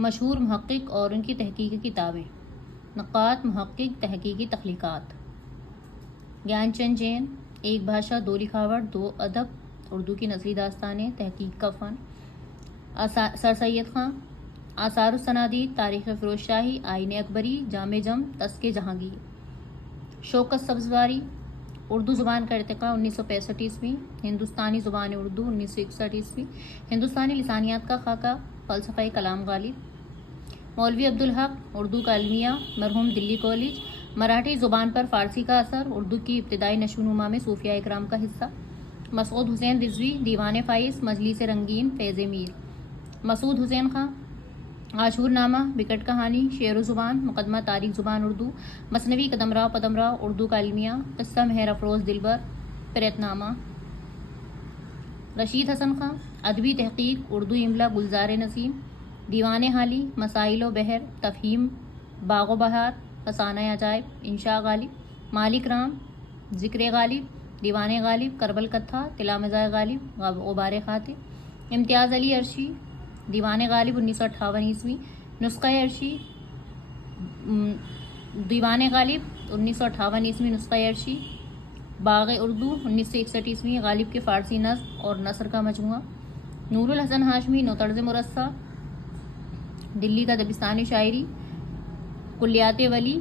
مشہور محقق اور ان کی تحقیقی کتابیں: نقاد، محقق، تحقیقی تخلیقات۔ گیان چند جین، ایک بھاشا، دو لکھاوٹ، دو ادب، اردو کی نثری داستانیں، تحقیق کا فن۔ سر سید خان، آثار السنادید، تاریخ فیروز شاہی، آئین اکبری، جامع جم، تذکرہ جہانگیر۔ شوکت سبزواری، اردو زبان کا ارتقاء 1965 عیسوی، ہندوستانی زبان اردو 1961 عیسوی، ہندوستانی لسانیات کا خاکہ، فلسفہ کلام غالب۔ مولوی عبدالحق، اردو کا المیہ، مرحوم دلی کالج۔ مراٹھی زبان پر فارسی کا اثر، اردو کی ابتدائی نشو و نما میں صوفیاء اکرام کا حصہ۔ مسعود حسین رضوی، دیوان فائز، مجلس رنگین، فیض میر۔ مسعود حسین خان، عاشور نامہ، وکٹ کہانی، شعر و زبان، مقدمہ تاریخ زبان اردو، مثنوی قدم راؤ، اردو کا المیہ، قصہ مہر افروز دلبر، پریت نامہ۔ رشید حسن خان، ادبی تحقیق، اردو املا، گلزار نسیم، دیوان حالی، مسائل و بحر، تفہیم، باغ و بہار، فسانہ عجائب، انشاء غالب۔ مالک رام، ذکر غالب، دیوان غالب، کربل کتھا، تلامذہ غالب، غبار خاطر۔ امتیاز علی عرشی، دیوان غالب 1958 عیسوی، نسخہ عرشی، دیوان غالب 1958 عیسوی، نسخہ عرشی، باغ اردو 1961 عیسوی، غالب کے فارسی نظم اور نثر کا مجموعہ۔ نور الحسن ہاشمی، نو طرز مرصع، دلی کا دبستانی شاعری، کلیات ولی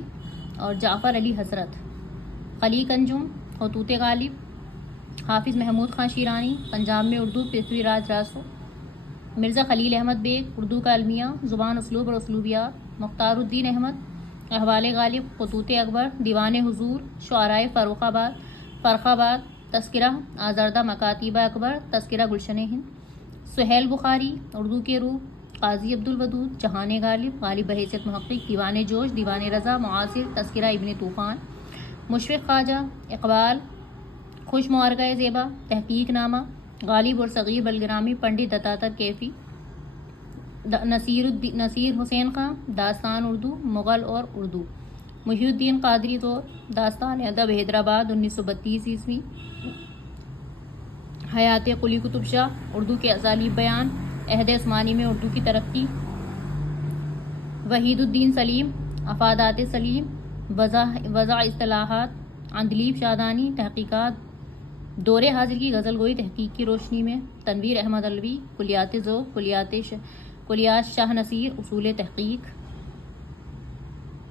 اور جعفر علی حضرت۔ خلیق انجم، خطوط غالب، حافظ محمود خان شیرانی، پنجاب میں اردو، پرتھوی راج راسو۔ مرزا خلیل احمد بیگ، اردو کا المیہ، زبان، اسلوب اور اسلوبیات۔ مختار الدین احمد، احوال غالب، خطوط اکبر، دیوان حضور، شعرائے فرخ آباد، تذکرہ آزردہ مکاتیبہ اکبر، تذکرہ گلشن ہند۔ سہیل بخاری، اردو کے روح، قاضی عبدالودود، جہان غالب، غالب بحیثیت محقق، دیوان جوش، دیوان رضا، معاصر، تذکرہ ابن طوفان۔ مشفق خواجہ، اقبال، خوش معرکہ زیبا، تحقیق نامہ، غالب اور صغیر بلگرامی، پنڈت دتاتر کیفی۔ نصیر حسین خان، داستان اردو، مغل اور اردو۔ محی الدین قادری طور، داستان ادب، حیدرآباد 1932 عیسوی۔ حیات قلی قطب شاہ، اردو کے اسالیب بیان، عہد عثمانی میں اردو کی ترقی۔ وحید الدین سلیم، افادات سلیم، وضع اصطلاحات، اندلیب شادانی، تحقیقات۔ دور حاضر کی غزل گوئی تحقیق کی روشنی میں، تنویر احمد علوی، کلیات ذوق، کلیات شاہ نصیر، اصول تحقیق۔